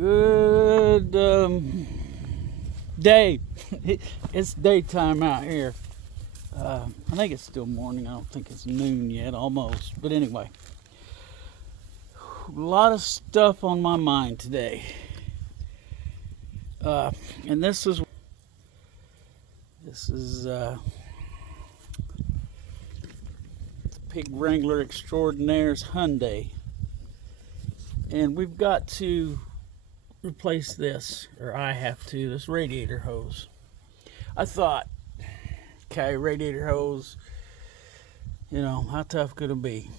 Good day. It's daytime out here. I think it's still morning. I don't think it's noon yet, almost. But anyway, a lot of stuff on my mind today. And this is Pig Wrangler Extraordinaire's Hyundai. And we've got to replace this, or I have to, this radiator hose. I thought, okay, radiator hose, how tough could it be?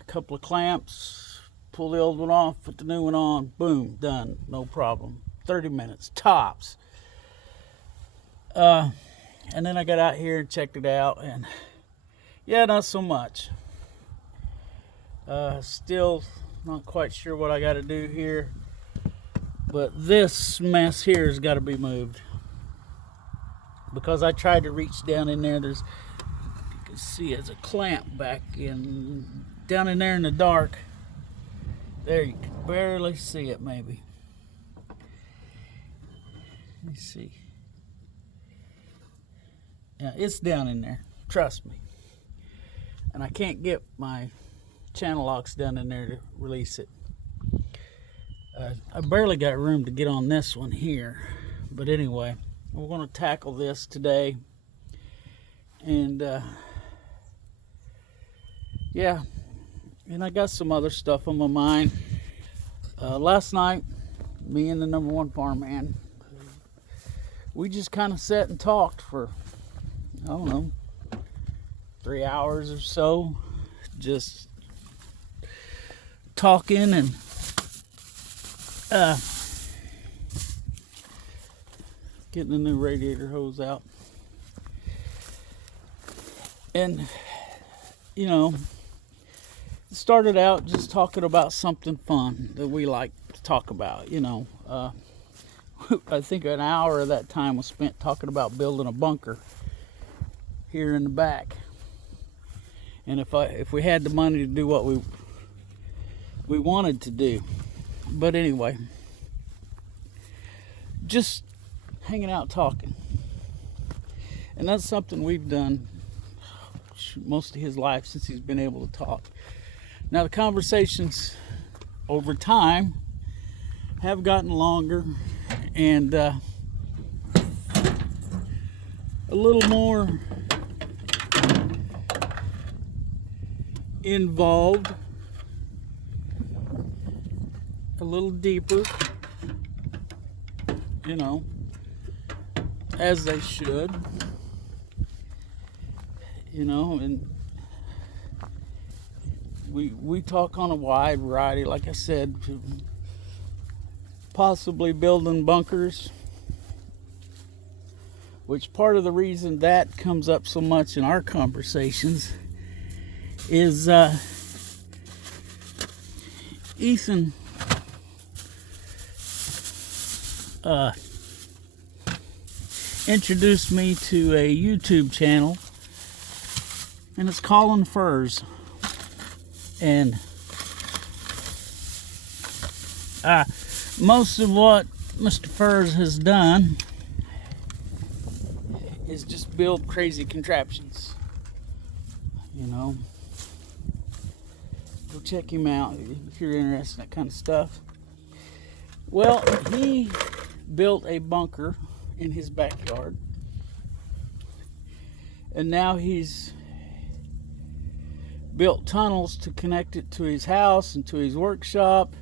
A couple of clamps, pull the old one off, put the new one on, boom, done, no problem. 30 minutes, tops. And then I got out here and checked it out, and yeah, not so much. Still not quite sure what I got to do here, but this mess here has got to be moved, because I tried to reach down in there. There's, you can see, there's a clamp back down in there in the dark. There, you can barely see it, maybe. Let me see. Yeah, it's down in there, trust me. And I can't get my channel locks down in there to release it. I barely got room to get on this one here. But anyway, we're going to tackle this today. And yeah, and I got some other stuff on my mind. Last night, me and the number one farmhand, we just kind of sat and talked for, I don't know, 3 hours or so, just talking and getting the new radiator hose out. And it started out just talking about something fun that we like to talk about. I think an hour of that time was spent talking about building a bunker here in the back. And if we had the money to do what we wanted to do. But anyway, just hanging out talking. And that's something we've done most of his life since he's been able to talk. Now the conversations over time have gotten longer and a little more involved, a little deeper, as they should, and we talk on a wide variety, like I said, possibly building bunkers, which part of the reason that comes up so much in our conversations is Ethan introduced me to a YouTube channel, and it's Colin Furs. And most of what Mr. Furs has done is just build crazy contraptions. Go check him out if you're interested in that kind of stuff. Well, he built a bunker in his backyard, and now he's built tunnels to connect it to his house and to his workshop.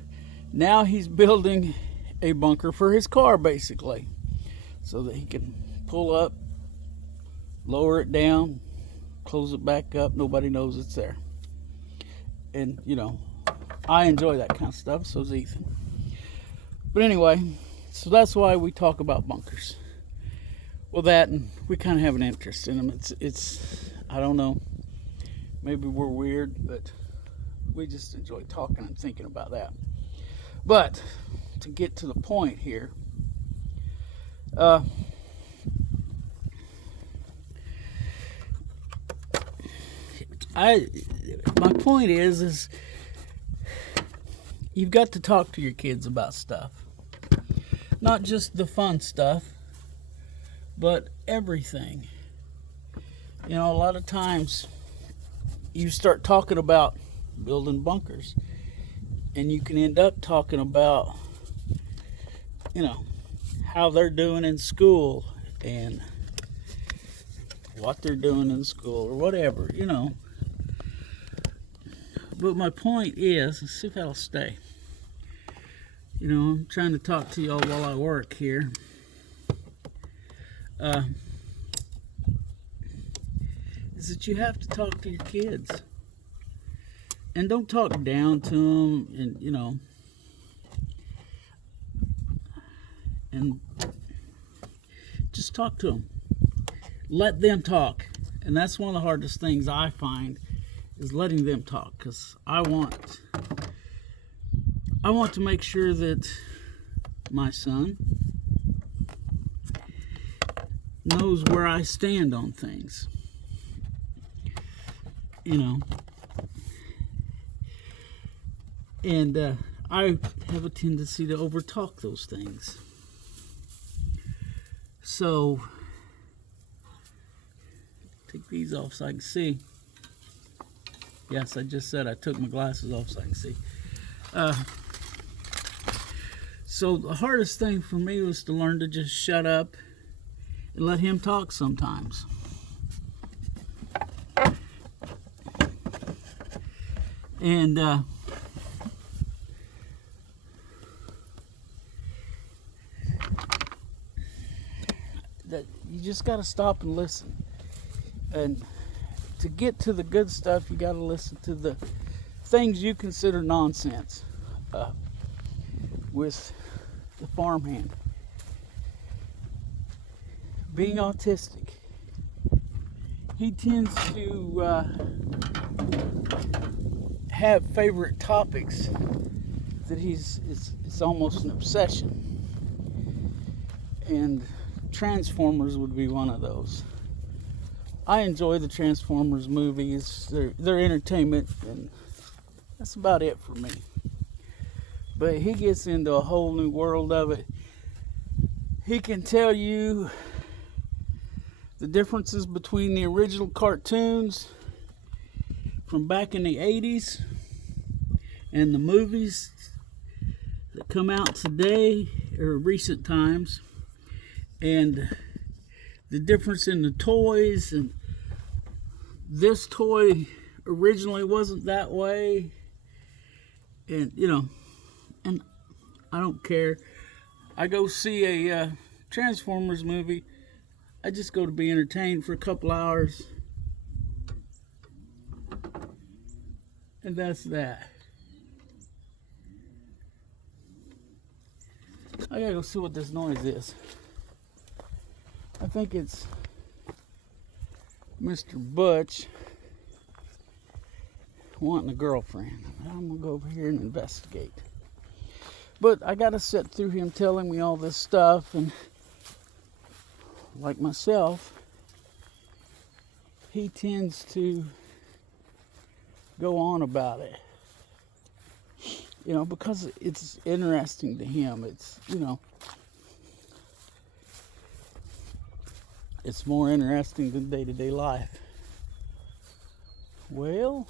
Now he's building a bunker for his car, basically, so that he can pull up, lower it down, close it back up, nobody knows it's there. And I enjoy that kind of stuff, so does Ethan. But anyway, so that's why we talk about bunkers. Well, that, and we kind of have an interest in them. It's I don't know, maybe we're weird, but we just enjoy talking and thinking about that. But to get to the point here, my point is you've got to talk to your kids about stuff. Not just the fun stuff, but everything. You know, a lot of times you start talking about building bunkers, and you can end up talking about, you know, how they're doing in school and what they're doing in school or whatever, you know. But my point is, let's see if that'll stay. You know, I'm trying to talk to y'all while I work here. Is that you have to talk to your kids. And don't talk down to them, and, you know, and just talk to them. Let them talk. And that's one of the hardest things I find, is letting them talk, because I want to make sure that my son knows where I stand on things. You know, and I have a tendency to overtalk those things. So, take these off so I can see. Yes, I just said I took my glasses off so I can see. So the hardest thing for me was to learn to just shut up and let him talk sometimes. And that you just got to stop and listen. And to get to the good stuff, you got to listen to the things you consider nonsense. With the farmhand being autistic, he tends to have favorite topics that it's almost an obsession, and Transformers would be one of those. I enjoy the Transformers movies. They're entertainment, and that's about it for me. But he gets into a whole new world of it. He can tell you the differences between the original cartoons from back in the 80s and the movies that come out today or recent times, and the difference in the toys, and this toy originally wasn't that way, and you know, and I don't care. I go see a Transformers movie. I just go to be entertained for a couple hours, and that's that. I gotta go see what this noise is. I think it's Mr. Butch wanting a girlfriend. I'm gonna go over here and investigate. But I gotta sit through him telling me all this stuff, and like myself, he tends to go on about it. You know, because it's interesting to him. It's, you know, it's more interesting than day-to-day life. Well,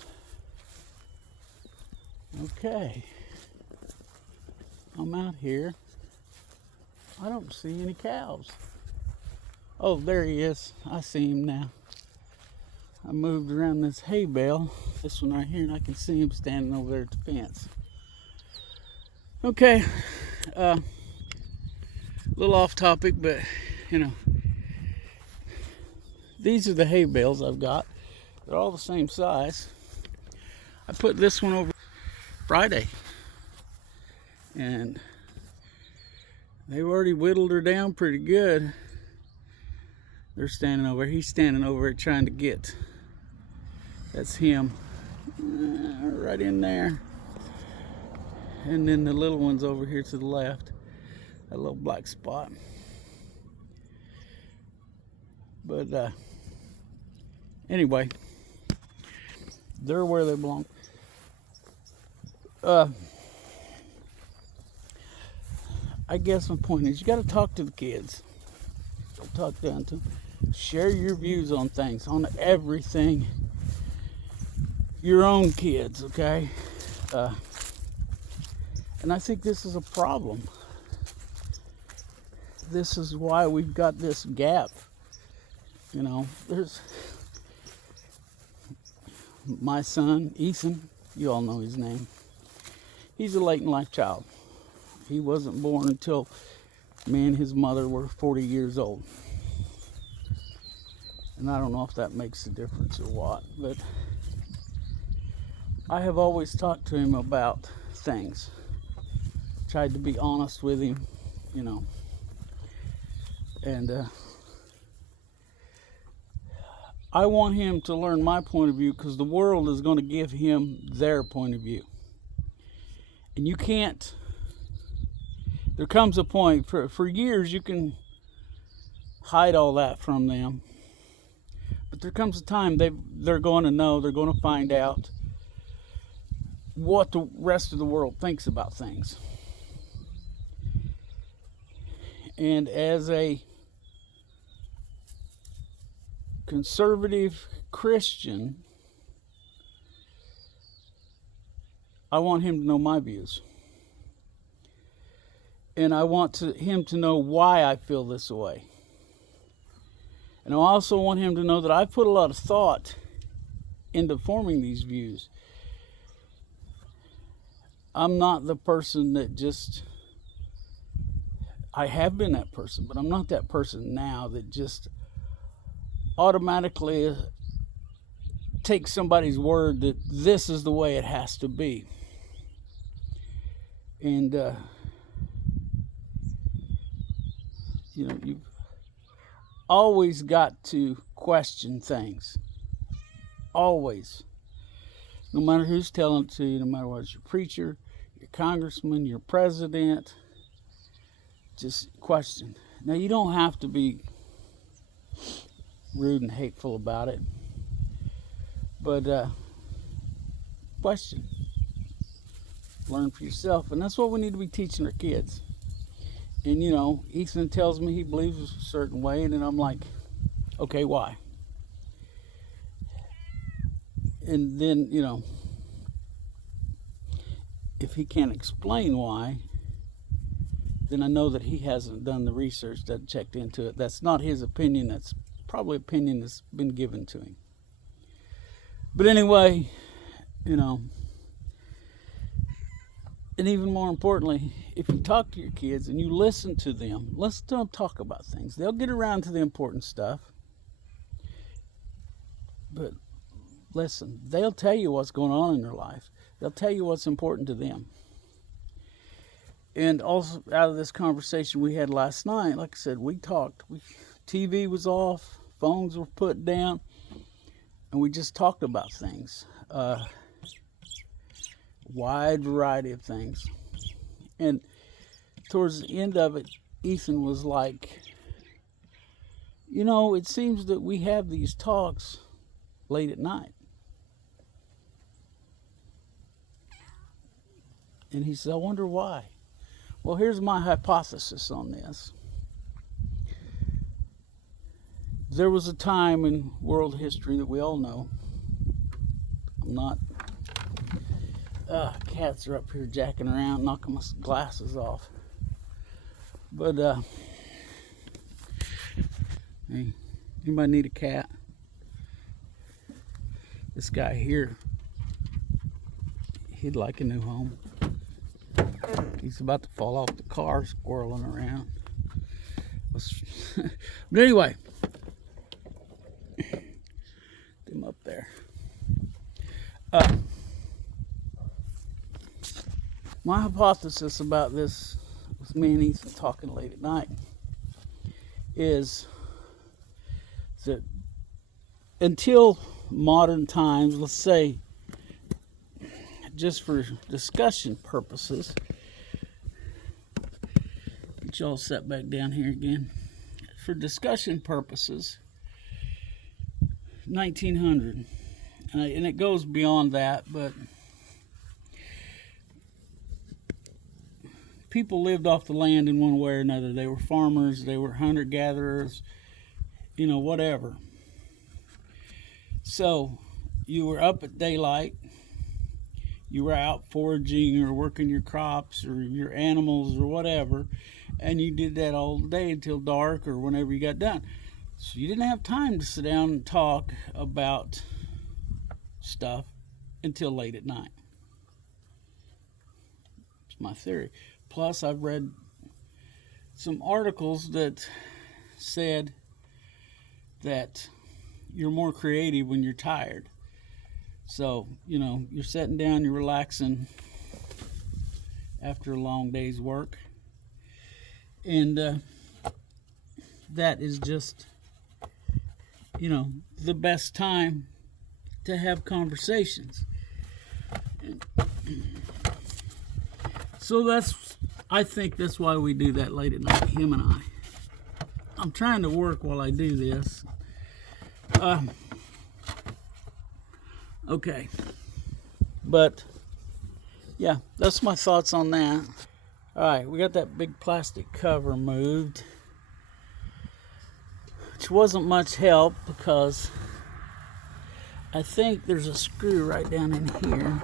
okay. I'm out here. I don't see any cows. Oh, there he is. I see him now. I moved around this hay bale, this one right here, and I can see him standing over there at the fence. Okay, a little off topic, but you know, these are the hay bales I've got. They're all the same size. I put this one over Friday, and they've already whittled her down pretty good. They're standing over, he's standing over it trying to get, that's him, right in there. And then the little one's over here to the left, that little black spot. But anyway, they're where they belong. I guess my point is, you got to talk to the kids. Talk down to them. Share your views on things, on everything. Your own kids, okay? And I think this is a problem. This is why we've got this gap. You know, there's my son, Ethan, you all know his name. He's a late in life child. He wasn't born until me and his mother were 40 years old. And I don't know if that makes a difference or what, but I have always talked to him about things. Tried to be honest with him, you know. And I want him to learn my point of view, because the world is going to give him their point of view. And you can't, there comes a point, for years you can hide all that from them. But there comes a time they're going to know, they're going to find out what the rest of the world thinks about things. And as a conservative Christian, I want him to know my views. And I want him to know why I feel this way. And I also want him to know that I've put a lot of thought into forming these views. I'm not the person that just, I have been that person, but I'm not that person now that just automatically takes somebody's word that this is the way it has to be. And, you know, you've always got to question things. Always. No matter who's telling it to you, no matter whether it's your preacher, your congressman, your president, just question. Now, you don't have to be rude and hateful about it, but question. Learn for yourself. And that's what we need to be teaching our kids. And, you know, Ethan tells me he believes a certain way, and then I'm like, okay, why? And then, you know, if he can't explain why, then I know that he hasn't done the research, that checked into it. That's not his opinion. That's probably opinion that's been given to him. But anyway, you know, and even more importantly, if you talk to your kids and you listen to them talk about things. They'll get around to the important stuff. But listen, they'll tell you what's going on in their life. They'll tell you what's important to them. And also, out of this conversation we had last night, like I said, we talked. TV was off, phones were put down, and we just talked about things. Wide variety of things. And towards the end of it, Ethan was like, you know, it seems that we have these talks late at night. And he said, I wonder why. Well, here's my hypothesis on this. There was a time in world history that we all know. I'm not... cats are up here jacking around, knocking my glasses off. But, hey, anybody need a cat? This guy here, he'd like a new home. He's about to fall off the car, squirreling around. But anyway, get him up there. My hypothesis about this, with me and Ethan talking late at night, is that until modern times, let's say, just for discussion purposes, get y'all set back down here again. For discussion purposes, 1900, and it goes beyond that, but people lived off the land in one way or another. They were farmers, they were hunter-gatherers, you know, whatever. So you were up at daylight, you were out foraging or working your crops or your animals or whatever, and you did that all day until dark or whenever you got done. So you didn't have time to sit down and talk about stuff until late at night. It's my theory. Plus, I've read some articles that said that you're more creative when you're tired. So, you know, you're sitting down, you're relaxing after a long day's work. And that is just, you know, the best time to have conversations. So I think that's why we do that late at night, him and I. I'm trying to work while I do this. Okay. But, yeah, that's my thoughts on that. Alright, we got that big plastic cover moved, which wasn't much help because I think there's a screw right down in here.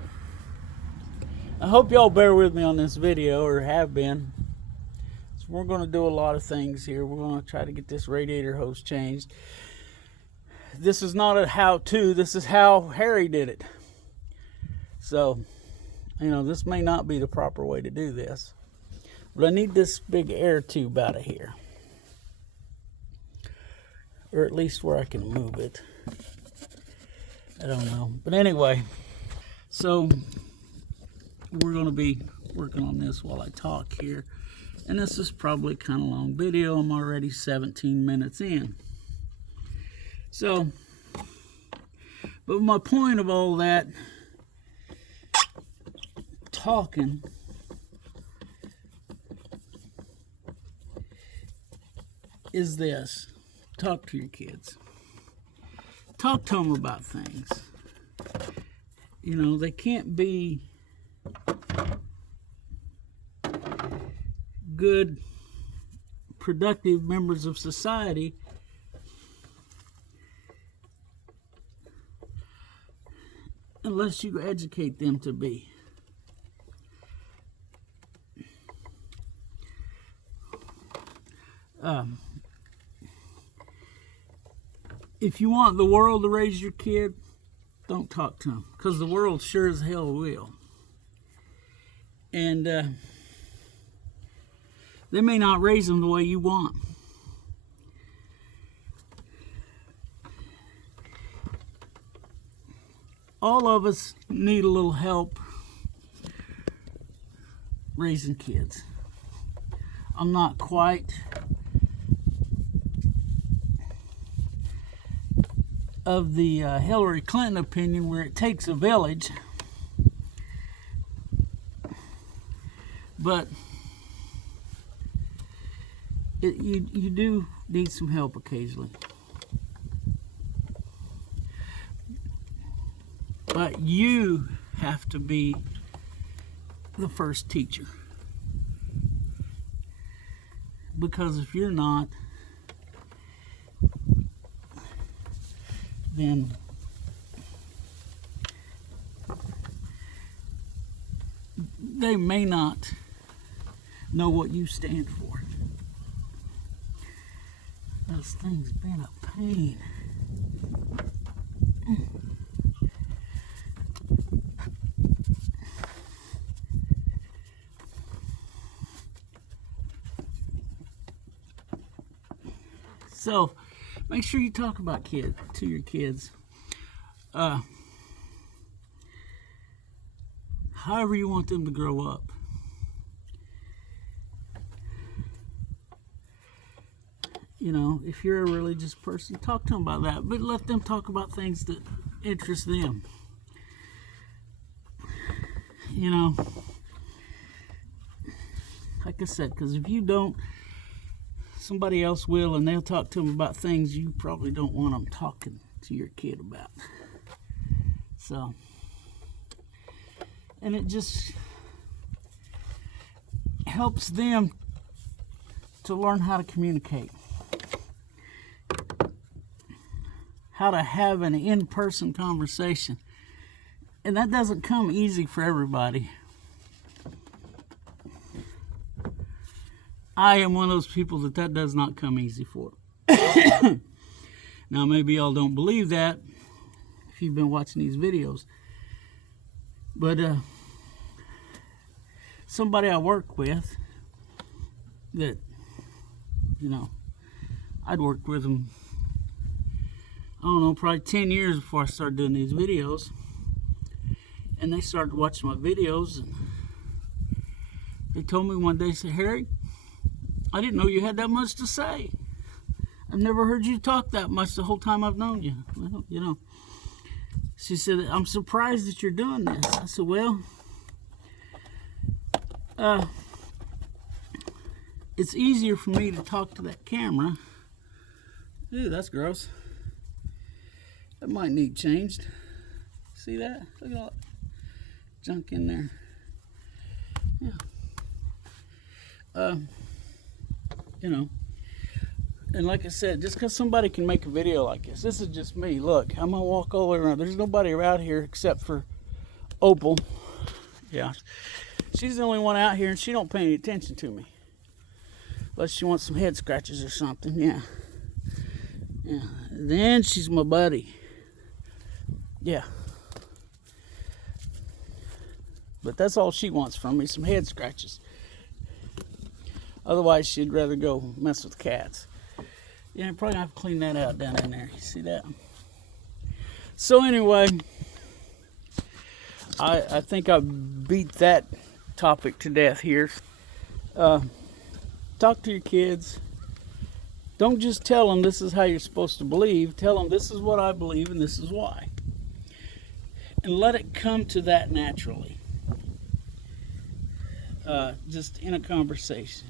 I hope y'all bear with me on this video, or have been. So we're going to do a lot of things here. We're going to try to get this radiator hose changed. This is not a how-to, this is how Harry did it. So, you know, this may not be the proper way to do this. But I need this big air tube out of here. Or at least where I can move it. I don't know. But anyway, so we're going to be working on this while I talk here. And this is probably kind of a long video. I'm already 17 minutes in. So, but my point of all that talking is this. Talk to your kids. Talk to them about things. You know, they can't be good, productive members of society unless you educate them to be. If you want the world to raise your kid, don't talk to them, because the world sure as hell will. And they may not raise them the way you want. All of us need a little help raising kids. I'm not quite of the Hillary Clinton opinion where it takes a village, but you do need some help occasionally. But you have to be the first teacher. Because if you're not, then they may not know what you stand for. This thing's been a pain. So, make sure you talk about to your kids. However you want them to grow up. You know, if you're a religious person, talk to them about that. But let them talk about things that interest them. You know, like I said, because if you don't, somebody else will, and they'll talk to them about things you probably don't want them talking to your kid about. So, and it just, helps them to learn how to communicate, how to have an in-person conversation. And that doesn't come easy for everybody. I am one of those people that does not come easy for. Now, maybe y'all don't believe that if you've been watching these videos. But somebody I work with that, you know, I'd worked with them, I don't know, probably 10 years before I started doing these videos. And they started watching my videos, and they told me one day, said, Harry, I didn't know you had that much to say. I've never heard you talk that much the whole time I've known you. Well, you know, she said, I'm surprised that you're doing this. I said, well, it's easier for me to talk to that camera. Ew, that's gross. That might need changed. See that? Look at all that junk in there. Yeah. You know, and like I said, just because somebody can make a video like this is just me. Look, I'm gonna walk all the way around. There's nobody around here except for Opal. Yeah, she's the only one out here, and she don't pay any attention to me unless she wants some head scratches or something. Yeah. Then she's my buddy. Yeah. But that's all she wants from me, some head scratches. Otherwise, she'd rather go mess with cats. Yeah, I'm probably going to have to clean that out down in there. You see that? So anyway, I think I beat that topic to death here. Talk to your kids. Don't just tell them this is how you're supposed to believe. Tell them this is what I believe and this is why. And let it come to that naturally. Just in a conversation.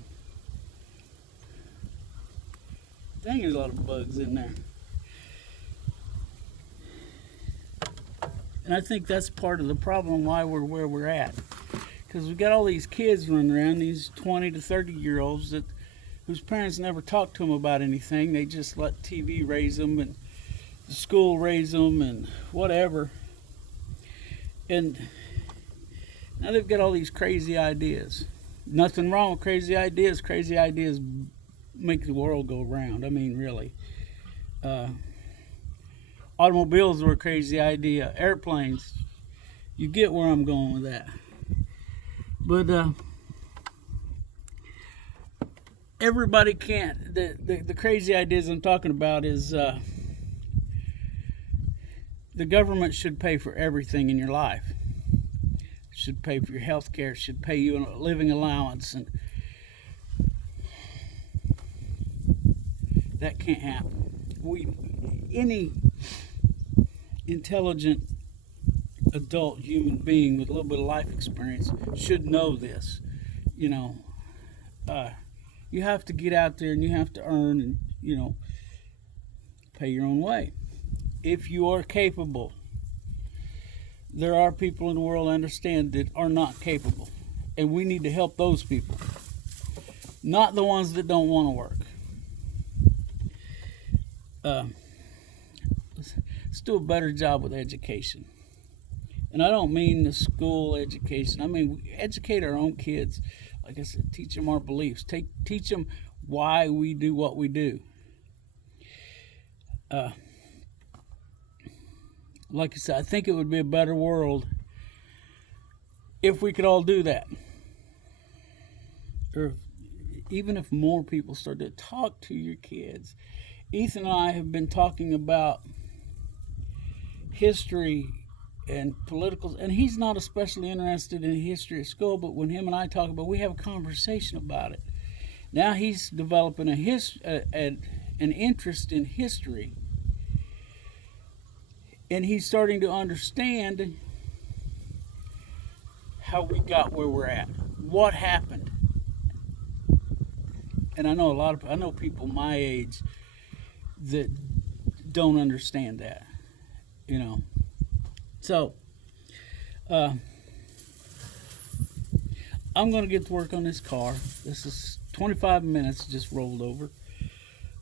Dang, there's a lot of bugs in there. And I think that's part of the problem why we're where we're at. Because we've got all these kids running around, these 20 to 30-year-olds whose parents never talk to them about anything. They just let TV raise them and the school raise them and whatever. And now they've got all these crazy ideas. Nothing wrong with crazy ideas. Crazy ideas make the world go round. I mean, really. Automobiles were a crazy idea. Airplanes. You get where I'm going with that. But everybody can't. The crazy ideas I'm talking about is the government should pay for everything in your life. Should pay for your health care, should pay you a living allowance, and that can't happen. Any intelligent adult human being with a little bit of life experience should know this. You know, you have to get out there and you have to earn and, you know, pay your own way. If you are capable. There are people in the world, I understand, that are not capable. And we need to help those people. Not the ones that don't want to work. Let's do a better job with education. And I don't mean the school education. I mean, we educate our own kids. Like I said, teach them our beliefs. Teach them why we do what we do. Like I said, I think it would be a better world if we could all do that. Or even if more people started to talk to your kids. Ethan and I have been talking about history and politicals, and he's not especially interested in history at school, but when him and I talk about it, we have a conversation about it. Now he's developing an interest in history. And he's starting to understand how we got where we're at. What happened? And I know people my age that don't understand that. You know. So I'm going to get to work on this car. This is 25 minutes just rolled over.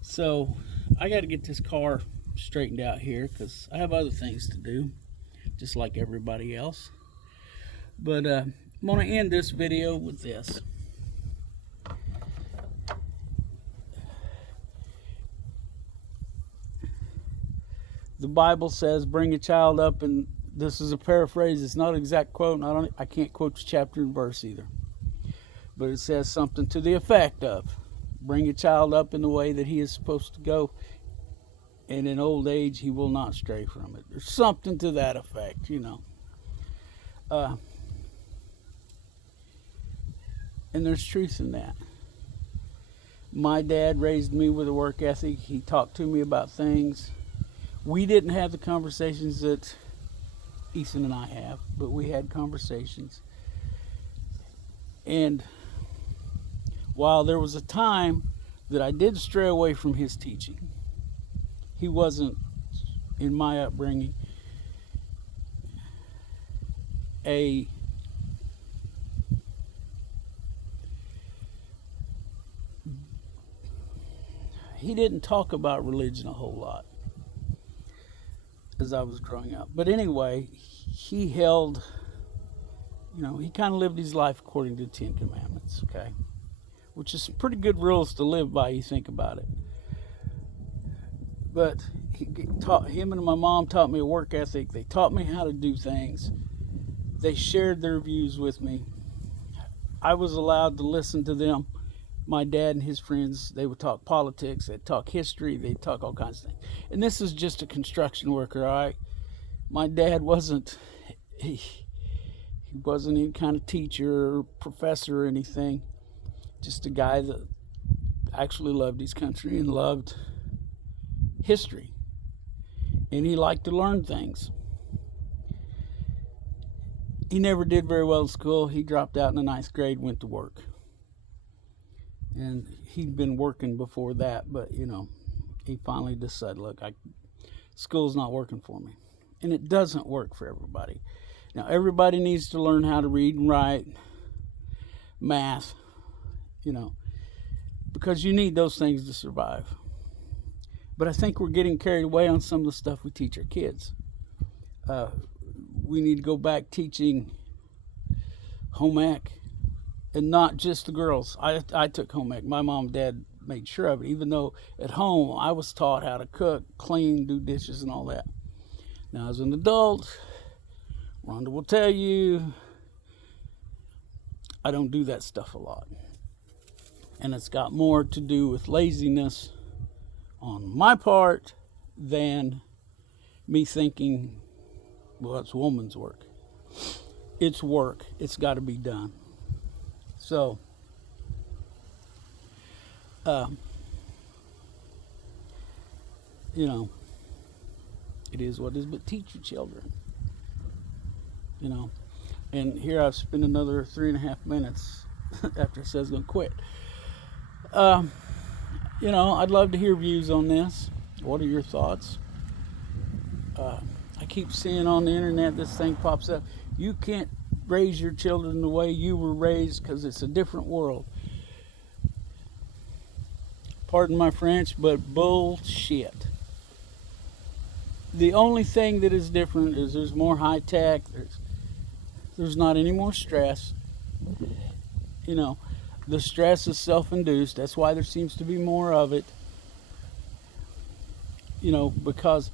So I got to get this car straightened out here because I have other things to do, just like everybody else. But I'm going to end this video with this. The Bible says, bring a child up, and this is a paraphrase. It's not an exact quote, and I can't quote the chapter and verse either. But it says something to the effect of, bring a child up in the way that he is supposed to go, and in old age he will not stray from it. There's something to that effect, you know. And there's truth in that. My dad raised me with a work ethic. He talked to me about things. We didn't have the conversations that Ethan and I have, but we had conversations. And while there was a time that I did stray away from his teaching, he wasn't, in my upbringing, he didn't talk about religion a whole lot as I was growing up. But anyway, he held, you know, he kind of lived his life according to the Ten Commandments, okay? Which is some pretty good rules to live by, you think about it. But him and my mom taught me a work ethic. They taught me how to do things. They shared their views with me. I was allowed to listen to them. My dad and his friends, they would talk politics, they'd talk history, they'd talk all kinds of things. And this is just a construction worker, all right? My dad wasn't, he wasn't any kind of teacher or professor or anything. Just a guy that actually loved his country and loved history. And he liked to learn things. He never did very well in school. He dropped out in the 9th grade, went to work. And he'd been working before that, but, you know, he finally decided, look, school's not working for me. And it doesn't work for everybody. Now, everybody needs to learn how to read and write, math, you know, because you need those things to survive. But I think we're getting carried away on some of the stuff we teach our kids. We need to go back teaching home ec. And not just the girls. I took home ec. My mom and dad made sure of it, even though at home I was taught how to cook, clean, do dishes, and all that. Now, as an adult, Rhonda will tell you, I don't do that stuff a lot. And it's got more to do with laziness on my part than me thinking, well, it's woman's work. It's work. It's got to be done. So, you know, it is what it is, but teach your children, you know. And here I've spent another 3.5 minutes after it says I'm going to quit. You know, I'd love to hear views on this. What are your thoughts? I keep seeing on the internet this thing pops up. You can't raise your children the way you were raised because it's a different world. Pardon my French, but bullshit. The only thing that is different is there's more high tech. There's not any more stress. You know, the stress is self-induced. That's why there seems to be more of it. You know, because,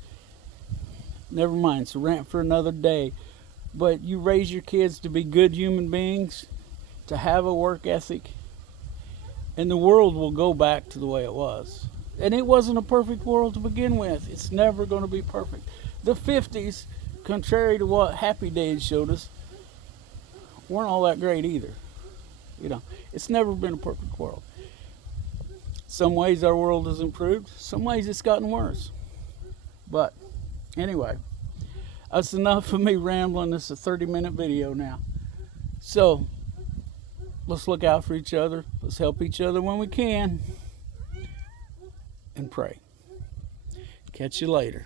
never mind, it's a rant for another day. But you raise your kids to be good human beings, to have a work ethic, and the world will go back to the way it was. And it wasn't a perfect world to begin with. It's never going to be perfect. The 50s, contrary to what Happy Days showed us, weren't all that great either. You know, it's never been a perfect world. Some ways our world has improved. Some ways it's gotten worse. But anyway, that's enough of me rambling. This is a 30-minute video now. So, let's look out for each other. Let's help each other when we can. And pray. Catch you later.